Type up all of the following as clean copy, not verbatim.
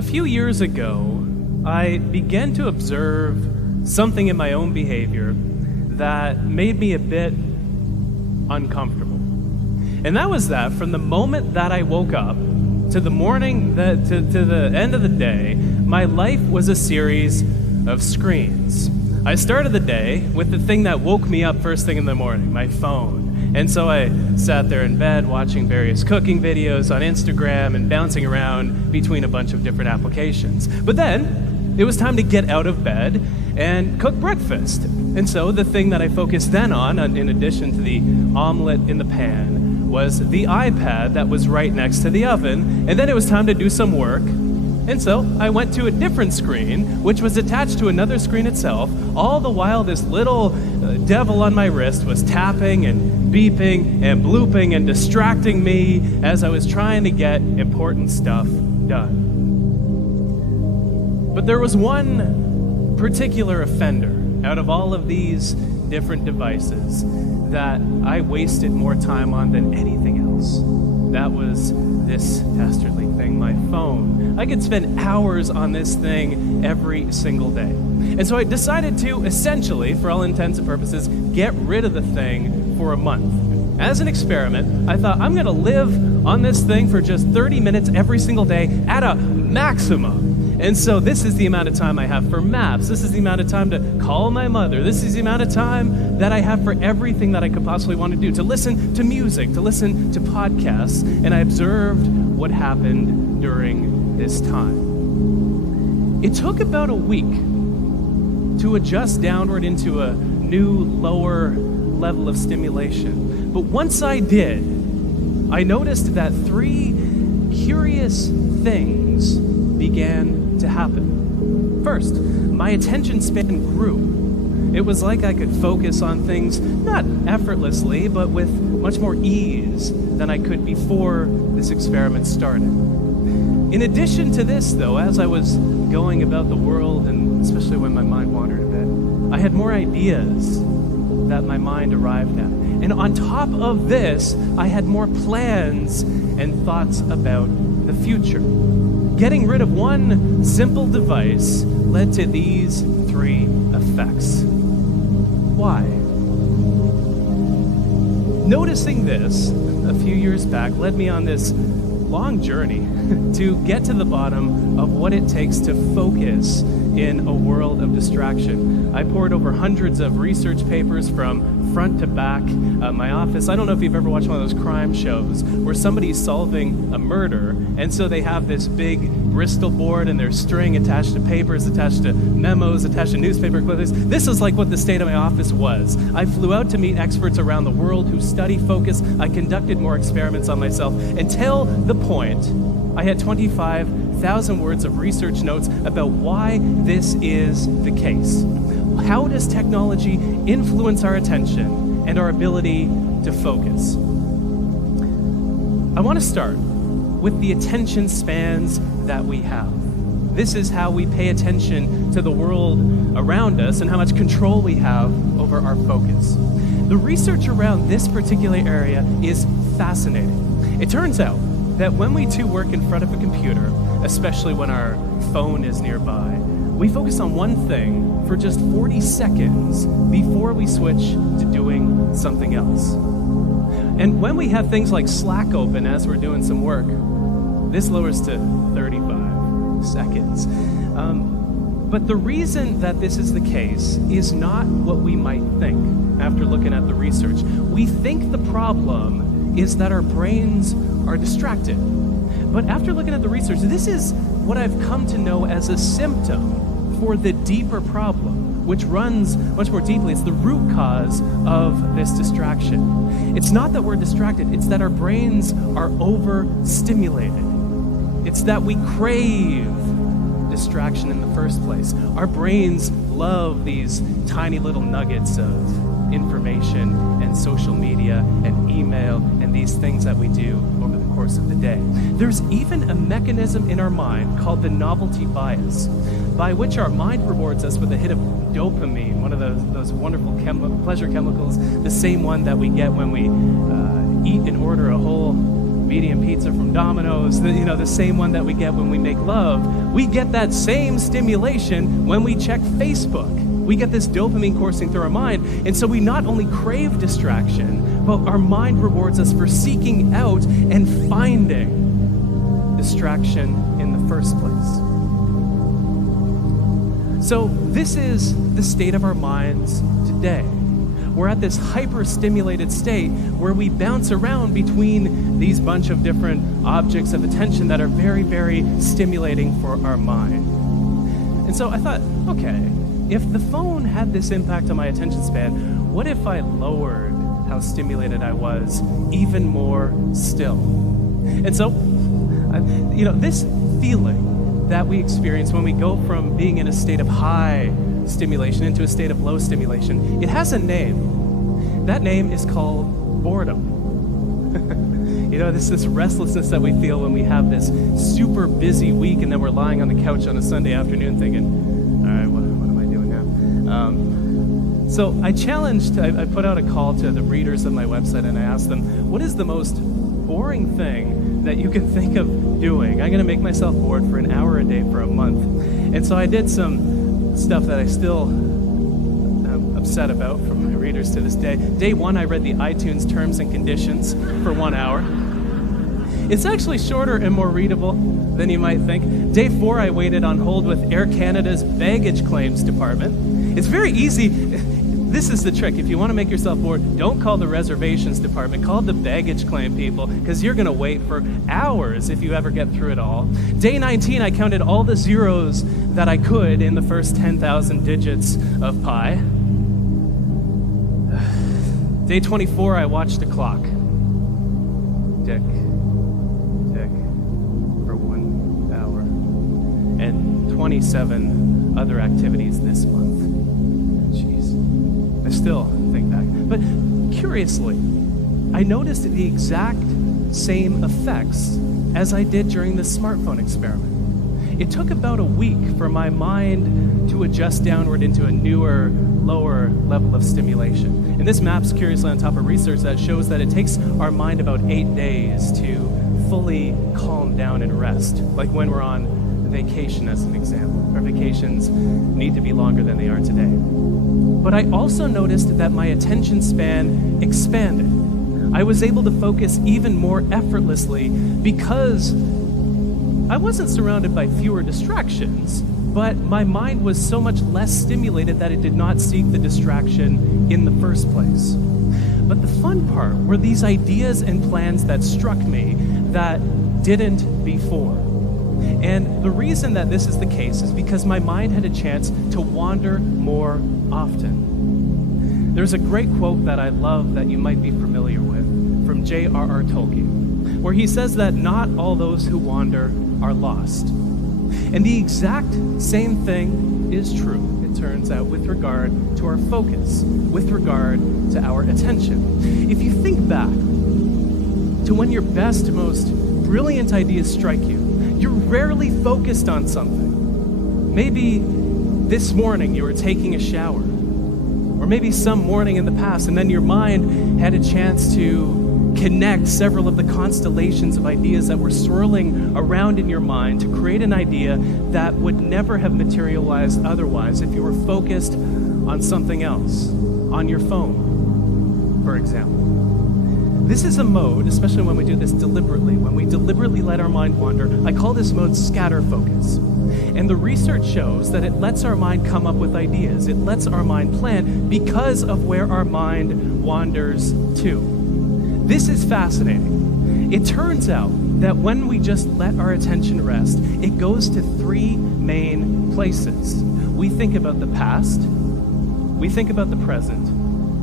A few years ago, I began to observe something in my own behavior that made me a bit uncomfortable. And that was that from the moment that I woke up to the morning, to the end of the day, my life was a series of screens. I started the day with the thing that woke me up first thing in the morning, my phone. And so I sat there in bed watching various cooking videos on Instagram and bouncing around between a bunch of different applications. But then it was time to get out of bed and cook breakfast. And so the thing that I focused then on, in addition to the omelet in the pan, was the iPad that was right next to the oven. And then it was time to do some work. And so I went to a different screen, which was attached to another screen itself, all the while this little devil on my wrist was tapping and beeping and blooping and distracting me as I was trying to get important stuff done. But there was one particular offender out of all of these different devices that I wasted more time on than anything else. That was this dastardly thing, my phone. I could spend hours on this thing every single day. And so I decided to essentially, for all intents and purposes, get rid of the thing for a month. As an experiment, I thought I'm gonna live on this thing for just 30 minutes every single day at a maximum. And so this is the amount of time I have for maps. This is the amount of time to call my mother. This is the amount of time that I have for everything that I could possibly want to do, to listen to music, to listen to podcasts. And I observed what happened during this time. It took about a week to adjust downward into a new, lower level of stimulation. But once I did, I noticed that three curious things began to happen. First, my attention span grew. It was like I could focus on things not effortlessly, but with much more ease than I could before this experiment started. In addition to this, though, as I was going about the world, and especially when my mind wandered a bit, I had more ideas that my mind arrived at. And on top of this, I had more plans and thoughts about the future. Getting rid of one simple device led to these three effects. Why? Noticing this a few years back led me on this long journey to get to the bottom of what it takes to focus in a world of distraction. I poured over hundreds of research papers from front to back. My office, I don't know if you've ever watched one of those crime shows where somebody's solving a murder, and so they have this big Bristol board and there's string attached to papers, attached to memos, attached to newspaper clippings. This is like what the state of my office was. I flew out to meet experts around the world who study focus. I conducted more experiments on myself until the point I had 25,000 words of research notes about why this is the case. How does technology influence our attention and our ability to focus? I want to start with the attention spans that we have. This is how we pay attention to the world around us and how much control we have over our focus. The research around this particular area is fascinating. It turns out that when we two work in front of a computer, especially when our phone is nearby, we focus on one thing for just 40 seconds before we switch to doing something else. And when we have things like Slack open as we're doing some work, this lowers to 35 seconds. But the reason that this is the case is not what we might think after looking at the research. We think the problem is that our brains are distracted. But after looking at the research, this is what I've come to know as a symptom for the deeper problem, which runs much more deeply. It's the root cause of this distraction. It's not that we're distracted, it's that our brains are overstimulated. It's that we crave distraction in the first place. Our brains love these tiny little nuggets of information and social media and email and these things that we do over the course of the day. There's even a mechanism in our mind called the novelty bias, by which our mind rewards us with a hit of dopamine, one of those wonderful pleasure chemicals, the same one that we get when we eat and order a whole medium pizza from Domino's, the same one that we get when we make love, we get that same stimulation when we check Facebook. We get this dopamine coursing through our mind, and so we not only crave distraction, but our mind rewards us for seeking out and finding distraction in the first place. So this is the state of our minds today. We're at this hyper-stimulated state where we bounce around between these bunch of different objects of attention that are very, very stimulating for our mind. And so I thought, okay, if the phone had this impact on my attention span, what if I lowered how stimulated I was even more still? And so, this feeling that we experience when we go from being in a state of high stimulation into a state of low stimulation, it has a name. That name is called boredom. This restlessness that we feel when we have this super busy week and then we're lying on the couch on a Sunday afternoon thinking, all right, what am I doing now? So I put out a call to the readers of my website and I asked them, what is the most boring thing that you can think of doing? I'm going to make myself bored for an hour a day for a month. And so I did some stuff that I still am upset about from my readers to this day. Day 1, I read the iTunes terms and conditions for 1 hour. It's actually shorter and more readable than you might think. Day 4, I waited on hold with Air Canada's baggage claims department. It's very easy. This is the trick. If you want to make yourself bored, don't call the reservations department. Call the baggage claim people, because you're going to wait for hours if you ever get through it all. Day 19, I counted all the zeros that I could in the first 10,000 digits of pi. Day 24, I watched a clock. Tick, tick, for 1 hour. And 27 other activities this month. I still think back. But curiously, I noticed the exact same effects as I did during the smartphone experiment. It took about a week for my mind to adjust downward into a newer, lower level of stimulation. And this map's curiously on top of research that shows that it takes our mind about 8 days to fully calm down and rest, like when we're on vacation as an example. Our vacations need to be longer than they are today. But I also noticed that my attention span expanded. I was able to focus even more effortlessly because I wasn't surrounded by fewer distractions, but my mind was so much less stimulated that it did not seek the distraction in the first place. But the fun part were these ideas and plans that struck me that didn't before. And the reason that this is the case is because my mind had a chance to wander more often. There's a great quote that I love that you might be familiar with from J.R.R. Tolkien, where he says that not all those who wander are lost. And the exact same thing is true, it turns out, with regard to our focus, with regard to our attention. If you think back to when your best, most brilliant ideas strike you, you're rarely focused on something. Maybe this morning you were taking a shower, or maybe some morning in the past, and then your mind had a chance to connect several of the constellations of ideas that were swirling around in your mind to create an idea that would never have materialized otherwise if you were focused on something else, on your phone, for example. This is a mode, especially when we do this deliberately, when we deliberately let our mind wander. I call this mode scatterfocus. And the research shows that it lets our mind come up with ideas. It lets our mind plan because of where our mind wanders to. This is fascinating. It turns out that when we just let our attention rest, it goes to 3 main places. We think about the past, we think about the present,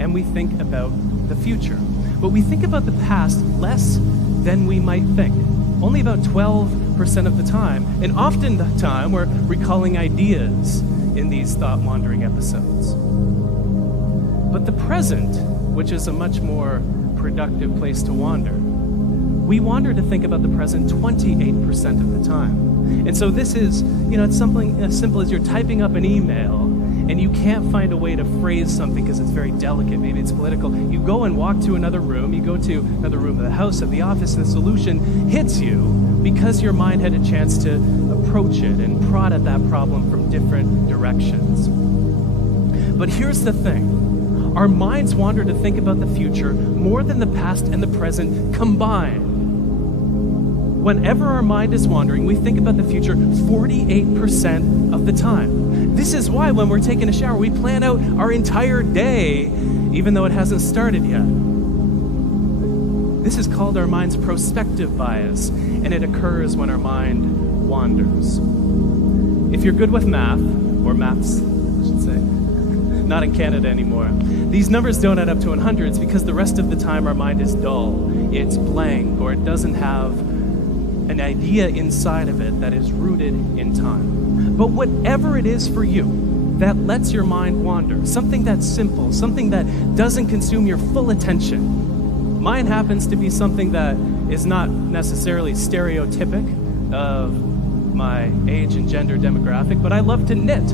and we think about the future. But we think about the past less than we might think. Only about 12% of the time. And often the time we're recalling ideas in these thought-wandering episodes. But the present, which is a much more productive place to wander, we wander to think about the present 28% of the time. And so this is, it's something as simple as you're typing up an email and you can't find a way to phrase something because it's very delicate, maybe it's political, you go and walk to another room, you go to another room of the house, of the office, and the solution hits you because your mind had a chance to approach it and prod at that problem from different directions. But here's the thing. Our minds wander to think about the future more than the past and the present combined. Whenever our mind is wandering, we think about the future 48% of the time. This is why when we're taking a shower, we plan out our entire day, even though it hasn't started yet. This is called our mind's prospective bias, and it occurs when our mind wanders. If you're good with math, or maths, I should say, not in Canada anymore, these numbers don't add up to 100s because the rest of the time our mind is dull, it's blank, or it doesn't have an idea inside of it that is rooted in time. But whatever it is for you that lets your mind wander, something that's simple, something that doesn't consume your full attention. Mine happens to be something that is not necessarily stereotypic of my age and gender demographic, but I love to knit.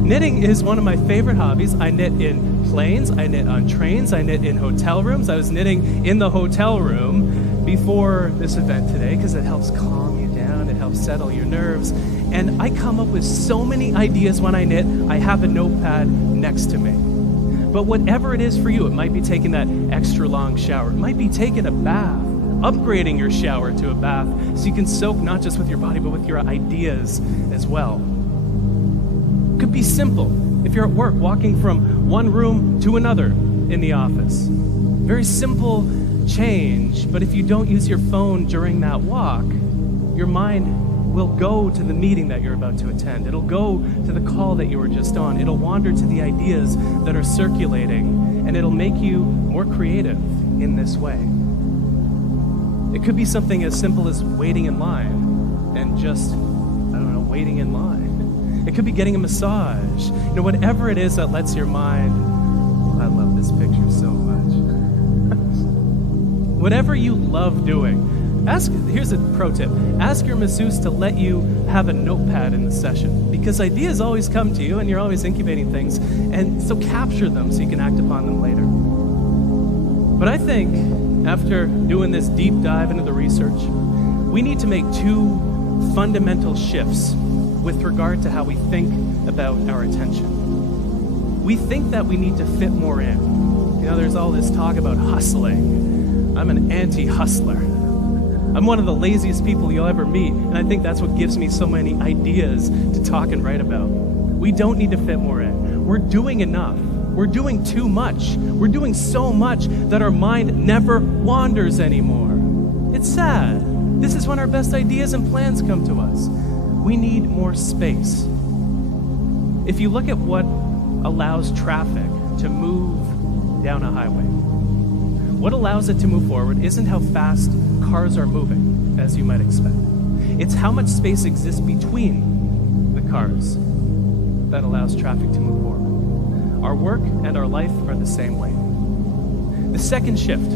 Knitting is one of my favorite hobbies. I knit in planes, I knit on trains, I knit in hotel rooms. I was knitting in the hotel room before this event today because it helps calm you down, it helps settle your nerves. And I come up with so many ideas when I knit. I have a notepad next to me. But whatever it is for you, it might be taking that extra long shower. It might be taking a bath, upgrading your shower to a bath so you can soak not just with your body, but with your ideas as well. It could be simple. If you're at work, walking from one room to another in the office. Very simple change, but if you don't use your phone during that walk, your mind will go to the meeting that you're about to attend. It'll go to the call that you were just on. It'll wander to the ideas that are circulating, and it'll make you more creative in this way. It could be something as simple as waiting in line and just, waiting in line. It could be getting a massage. Whatever it is that lets your mind, I love this picture so much. Whatever you love doing, here's a pro tip. Ask your masseuse to let you have a notepad in the session because ideas always come to you and you're always incubating things, and so capture them so you can act upon them later. But I think after doing this deep dive into the research, we need to make two fundamental shifts with regard to how we think about our attention. We think that we need to fit more in. There's all this talk about hustling. I'm an anti-hustler. I'm one of the laziest people you'll ever meet, and I think that's what gives me so many ideas to talk and write about. We don't need to fit more in. We're doing enough. We're doing too much. We're doing so much that our mind never wanders anymore. It's sad. This is when our best ideas and plans come to us. We need more space. If you look at what allows traffic to move down a highway, what allows it to move forward isn't how fast cars are moving, as you might expect. It's how much space exists between the cars that allows traffic to move forward. Our work and our life are the same way. The second shift.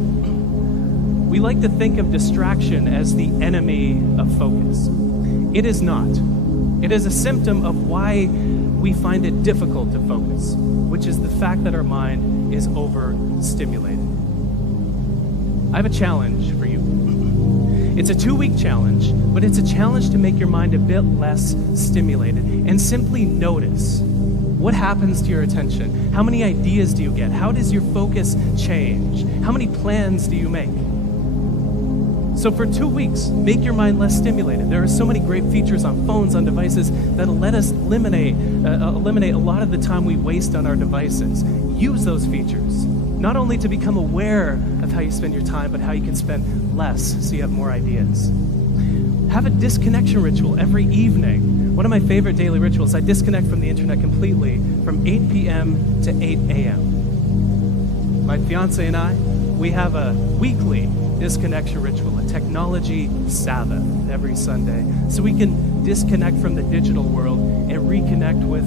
We like to think of distraction as the enemy of focus. It is not. It is a symptom of why we find it difficult to focus, which is the fact that our mind is overstimulated. I have a challenge for you. It's a 2-week challenge, but it's a challenge to make your mind a bit less stimulated and simply notice what happens to your attention. How many ideas do you get? How does your focus change? How many plans do you make? So for 2 weeks, make your mind less stimulated. There are so many great features on phones, on devices, that'll let us eliminate a lot of the time we waste on our devices. Use those features, not only to become aware of how you spend your time, but how you can spend less so you have more ideas. Have a disconnection ritual every evening. One of my favorite daily rituals, I disconnect from the internet completely from 8 p.m. to 8 a.m. My fiance and I, we have a weekly disconnection ritual, a technology Sabbath every Sunday, so we can disconnect from the digital world and reconnect with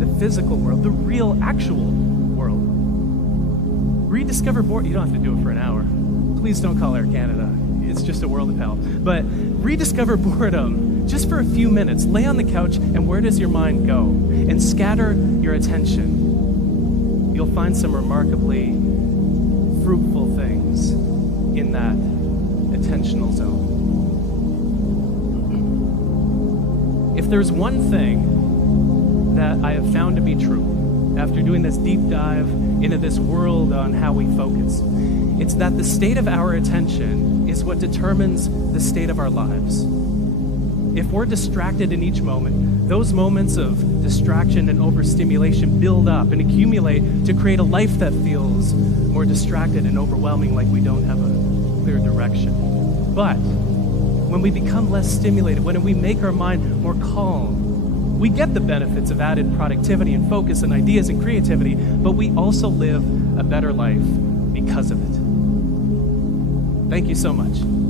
the physical world, the real, actual world. Rediscover boredom. You don't have to do it for an hour. Please don't call Air Canada. It's just a world of hell. But rediscover boredom just for a few minutes, lay on the couch, and where does your mind go? And scatter your attention. You'll find some remarkably fruitful things in that attentional zone. If there's one thing that I have found to be true after doing this deep dive into this world on how we focus, it's that the state of our attention is what determines the state of our lives. If we're distracted in each moment, those moments of distraction and overstimulation build up and accumulate to create a life that feels more distracted and overwhelming, like we don't have a clear direction. But when we become less stimulated, when we make our mind more calm, we get the benefits of added productivity and focus and ideas and creativity, but we also live a better life because of it. Thank you so much.